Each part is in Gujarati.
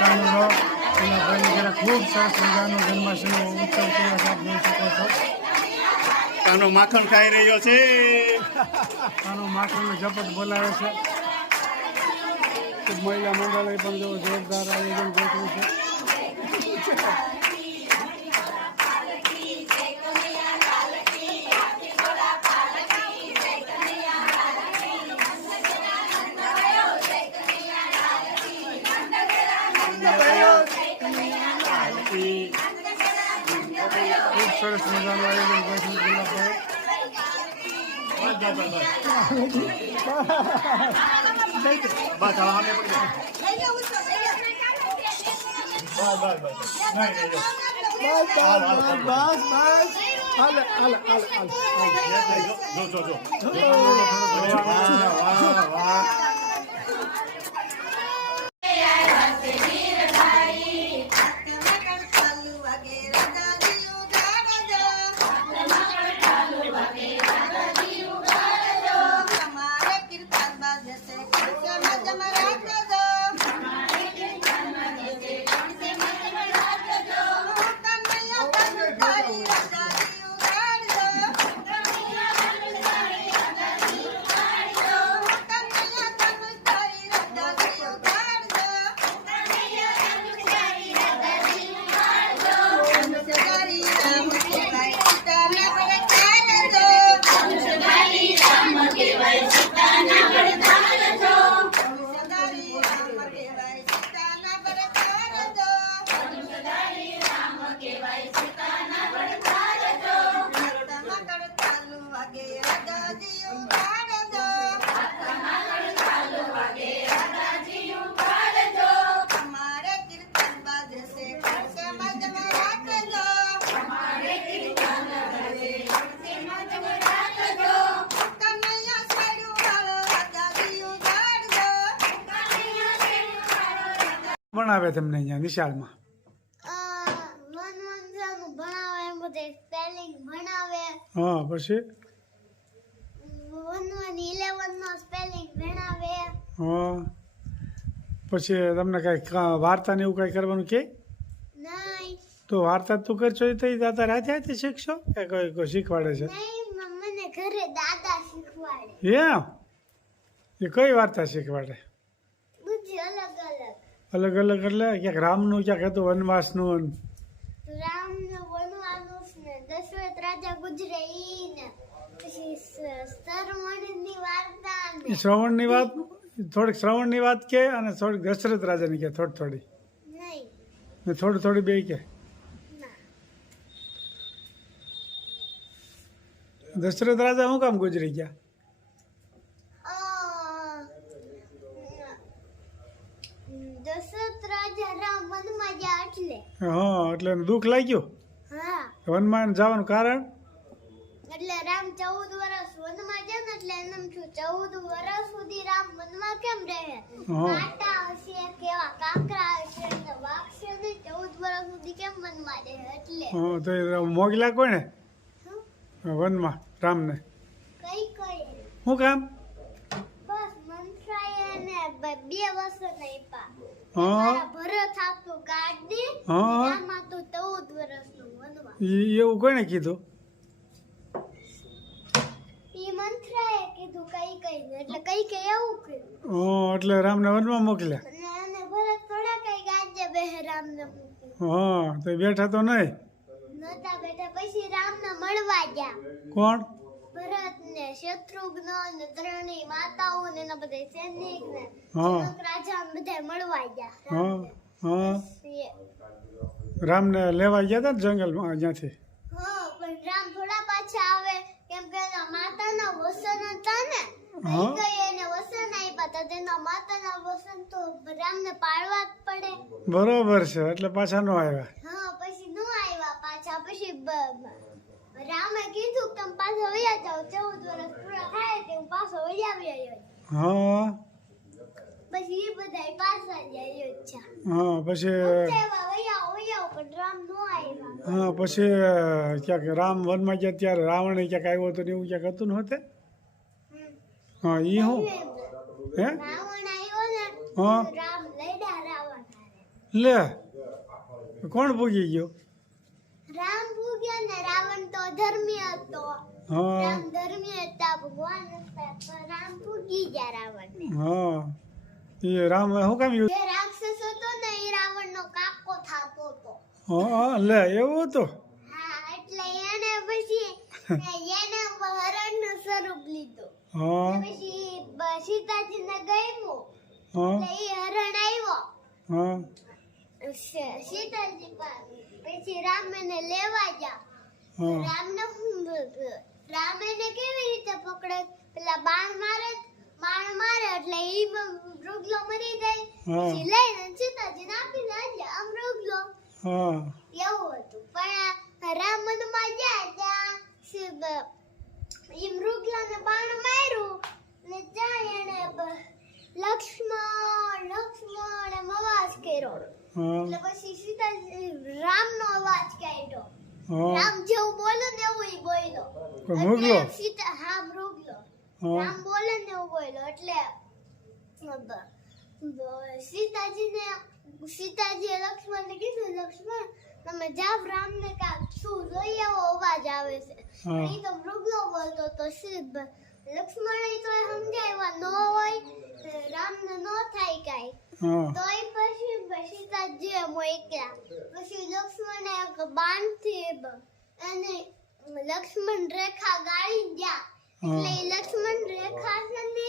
કાનુડો એના ભાઈ જરા ખૂબ સરસ મજાનો જન્માષ્ટમીનો ઉત્સવ કર્યો છે. આપ જોઈ શકો છો કાનો માખણ ખાઈ રહ્યો છે. કાનો માખણનો ઝપટ બોલાવે છે. મહિલા મંડળે પણ જો જોરદાર આયોજન ગોઠવ્યું છે. ખૂબ સરસ મજાનું આયોજન ગોઠવ્યું ગુલાબભાઈ. બસ હવે અમે પડી ભણાવે તમને અહીંયા નિશાળમાં? હા, પછી હા, પછી તમને કઈ વાર્તા ને એવું કઈ કરવાનું કે? તો વાર્તા તું કરશો એ તો દાદા રાતે રાતે શીખશો કે કોઈ શીખવાડે છે? એમ? એ કઈ વાર્તા શીખવાડે? અલગ અલગ એટલે ક્યાંક રામનું, ક્યાંક હતું વનવાસનું. શ્રવણની વાત, થોડીક શ્રવણની વાત કે અને થોડીક દશરથ રાજાની કે થોડી થોડી ને થોડી થોડી બે કે? દશરથ રાજા શું કામ ગુજરી ગયા? હા, એટલે દુઃખ લાગ્યું વનમાં જવાનું કારણ? એટલે રામ 14 વર્ષ વનમાં ગયા ને એટલે એમ છું 14 વર્ષ સુધી રામ વનમાં કેમ રહે? કાંટા હશે, કેવા કાંકરા હશે ને વાઘ છે ને 14 વર્ષ સુધી કેમ વનમાં રહે? એટલે હા, તો મોગલા કોને વનમાં રામને? કઈ શું કામ? બસ મંત્રાએ ને 2 વર્ષ નહીં પા. હા, ભરત આપતો ગાડી હા, આમાં તો 14 વર્ષનો વનવાસ. એવું કોને કીધું? ઈ મંત્રાએ કીધું કઈ ને એટલે કઈ એવું કીધું. હા, એટલે રામને વનમાં મોકલ્યા. અને ભરત થોડા કઈ ગાજે બે રામને મૂક્યું. હા, તો બેઠા તો નહીં નતા બેઠા. પછી રામને મળવા ગયા. કોણ? ભરત ને શત્રુઘ્ન ને ત્રણેય માતાઓ ને એના બધા સૈનિક ને હા, રાજા બધા મળવા ગયા. હા, હા, રામને લેવા ગયા હતા ને જંગલમાં અહીંયાથી? હા, પણ રામ થોડા પાછા આવે કેમ કે એના માતાના વસન હતા ને. કઈ એને વસન આપ્યા તો તેના માતાના વસન તો રામને પાળવા જ પડે. બરોબર છે, એટલે પાછા નો આવ્યા. હા, પછી નો આવ્યા પાછા. પછી રામે કીધું કે તમે પાછા વયા જાઓ, 14 વર્ષ પૂરા થાય કે હું પાછો વયા આવ્યો. હા, પછી એ બધા પાછા જ અયોધ્યા. હા, પછી પણ રામ નો આવ્યા. હા, પછી ક્યાંક રામ વનમાં ગયા ત્યારે રાવણ ક્યાંક આવ્યો હતો ને એવું ક્યાંક હતું ને હોતે? હા, ઈ હું હે? રાવણ આવ્યો ને હા, રામ લડ્યા રાવણ. લે કોણ ભૂગી ગયો? રામ ભૂગ્યા ને રાવણ તો ધર્મી હતો. હા રામ ધર્મી હતા, ભગવાન હતા, પણ રામ ભૂગી ગયા રાવણને. હા એ રામ શું કામ યુ જે રાક્ષસ હતો ને એ રાવણનો કાકો થાતો હતો. હા લે એવું હતું. હા, એટલે એને પછી એને હરણનું સ્વરૂપ લીધું. હા પછી સીતાજીને ગમ્યું હા એટલે એ હરણ આવ્યો હા સીતાજી પાસે. પછી રામ એને લેવા ગયા. હા રામને રામ એને કેવી રીતે પકડે? પેલા બાણ મારે એટલે ઈ મૃગલો મરી જાય. હા. પછી લઈને સીતાજીને આપીને આવ્યા આમ મૃગલો. હા એવું હતું. પણ રામ વનમાં ગયા ત્યાં ઈ મૃગલાને બાણ માર્યું ને ત્યાં એને લક્ષ્મણ એમ અવાજ કર્યો. હા એટલે પછી સીતાજી રામનો અવાજ કાઢ્યો. હા રામ જેવું બોલે ને એવું ઈ બોલ્યો. કોઈ મૃગલો? એટલે સીતા હા મૃગલો. હા રામ બોલે ને એવું બોલ્યો એટલે સીતાજીએ લક્ષ્મણને કીધું, લક્ષ્મણ તમે જાવ રામને કાંઈક શું જોઈએ એવો અવાજ આવે છે. હા. ઈ તો મૃગલો બોલતો તો લક્ષ્મણે તો સમજાવ્યા ન હોય રામને ન થાય કાંઈ. હા તોય પછી સીતાજીએ મોકલ્યા. પછી લક્ષ્મણે એક બાણથી અને લક્ષ્મણ રેખા ગાળી ગયા. એટલે ઈ લક્ષ્મણ રેખા છે ને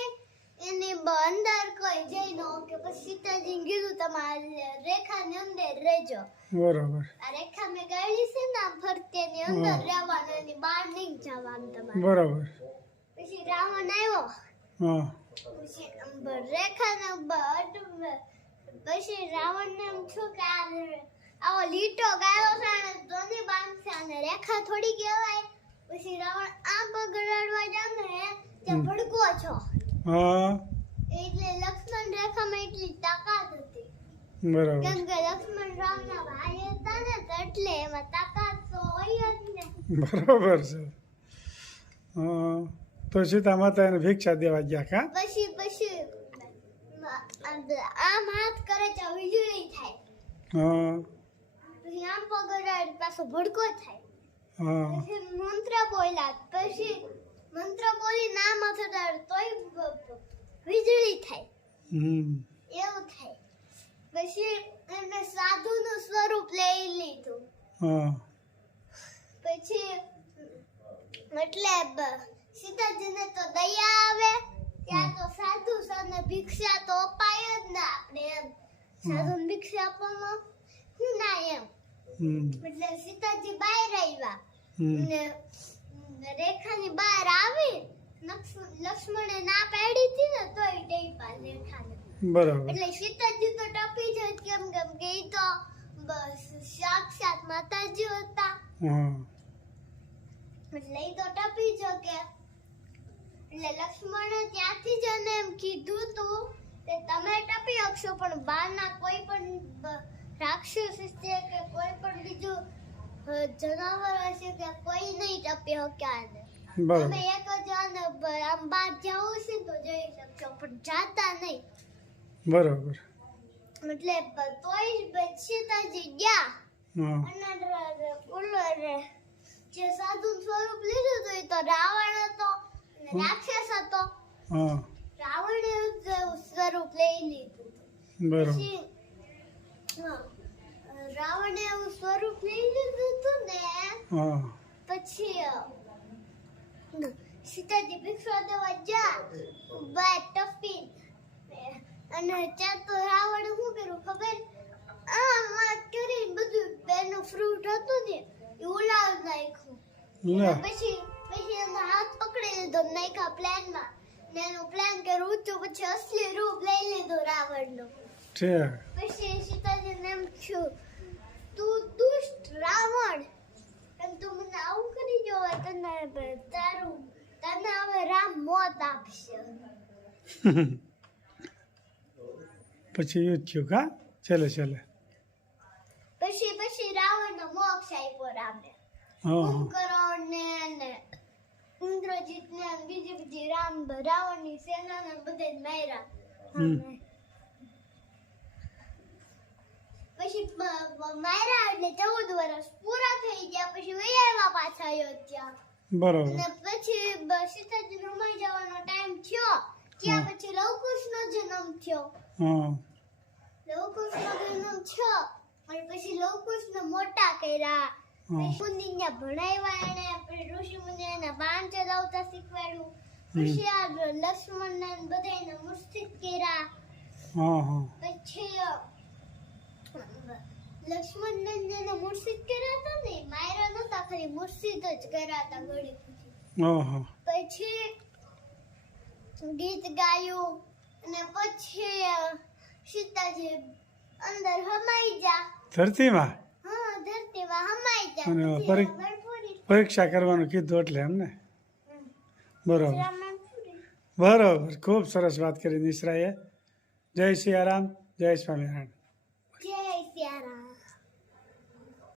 એની અંદર કોઈ જઈ ન કે પછી સીતાજીને કીધું તમારે રેખાની અંદર રહેજો. બરાબર આ રેખા મેં ગાળી છે ને આમ ફરતે ની અંદર રહેવાનું, એની બહાર નહીં જવાનું તમારે. બરાબર પછી રાવણ આવ્યો. હા પછી રેખાને પછી રાવણને એમ થયું કે આવો લીટો ગાયો છે અને ધોની બાંધશે અને રેખા થોડી કહેવાય. પછી રાવણ આ બગડાડવા જાય ને ત્યાં ભડકો છો. હા એટલે લક્ષ્મણ રેખામાં એટલી તાકાત હતી. બરાબર કેમ કે લક્ષ્મણ રામના ભાઈ હતા ને તો એટલે એમાં તાકાત તો હોય જ ને. બરાબર છે. હા તો સીતા માતા એને ભિક્ષા દેવા ગયા કા? પછી આમ હાથ કરે તો વીજળી થાય. હા પછી આમ પગડાડે પાછો ભડકો થાય. હા પછી મંત્ર બોલ્યા. પછી મંત્ર બોલી નામ અથડાડે તોય વીજળી થાય. એવું થાય. પછી એમને સાધુનું સ્વરૂપ લઈ લીધું. હા પછી એટલે સીતાજીને તો દયા આવે. ત્યાં તો સાધુ સાને ભિક્ષા તો અપાય જ ના. આપણે એમ સાધુને ભિક્ષા આપવામાં શું ના એમ. એટલે સીતાજી બહાર આવ્યા ને રેખાની બહાર આવી. લક્ષ્મણે ના પાડી હતી ને તોય ડેપા રેખાને. બરાબર એટલે સીતાજી તો ટપી જ કેમ કે ઈ તો બસ સાક્ષાત માતાજી હતા. હા એટલે ઈ તો ટપી જ કે. એટલે લક્ષ્મણે ત્યાંથી જ એને એમ કીધું તું કે તમે ટપી શકશો પણ બહારના કોઈ પણ રાક્ષસ છે કે કોઈ પણ બીજું જનાવર હશે કે કોઈ નહીં ટપી શક્યા ને. બરાબર તમે એક જ આમ બહાર જવું છે તો જઈ શકશો પણ જાતા નહીં. બરાબર એટલે તોય સીતાજી ગયા. હા અને ઓલો જે સાધુ સ્વરૂપ લીધું હતું એ તો રાવણ હતો અને રાક્ષસ હતો. હા રાવણે સ્વરૂપ લઈ લીધું. બરાબર પછી રાવણે એવું સ્વરૂપ લઈ લીધું હતું ને હા પછી સીતાજી ભિક્ષા દેવા ગયા બાર ટપી. અને ત્યાં તો રાવણે શું કર્યું ખબર? આમાં કરીને બધું એનું ફ્રૂટ હતું ને એ ઉલાવી નાખ્યું. લે પછી એનો હાથ પકડી લીધો નાખ્યા પ્લાનમાં ને એનું પ્લાન કર્યું ઊંચું. પછી અસલી રૂપ લઈ લીધું રાવણનું. છે પછી સીતાજીને એમ થયું તું દુષ્ટ રાવણ અને તું મને આવું કરી જોવે તને હવે રામ મોત આપશે. પછી યુદ્ધ થયું કા? ચાલે ચાલે પછી રાવણનો મોક્ષ આપ્યો રામને. હા કુંભકર્ણ ને ઇન્દ્રજીત ને બીજી રાવણની સેનાને બધે માર્યા. પછી માર્યા એટલે 14 વર્ષ પૂરા થઈ ગયા પછી વૈયાવા પાછા અયોધ્યા બરોબર અને પછી સીતાજી રમાઈ જવાનો ટાઈમ થયો ત્યાં પછી લવકુશનો જન્મ થયો હા લવકુશનો જન્મ થયો અને પછી લવકુશને મોટા કર્યા મુનિને ભણાવ્યા એને પછી ઋષિ મુનિને બાણ ચલાવતા શીખવાડ્યું પછી આ લક્ષ્મણને બધાને મુર્શિદ કર્યા હા હા પછી લક્ષ્મણને મુર્શિદ કર્યા હતા ને માયરા નતા ખાલી મુર્શિદ જ કર્યા હતા ઘડી હા હા પછી ગીત ગાયું અને પછી સીતાજી અંદર હમાઈ જા ધરતીમાં હા ધરતીમાં હમાઈ જા અને પછી પરી- રાવણ પરીક્ષા કરવાનું કીધું એટલે એમને બરોબર રાવણ પૂરી. બરોબર ખૂબ સરસ વાત કરી નિશ્રાએ જય સિયારામ જય સ્વામિનારાયણ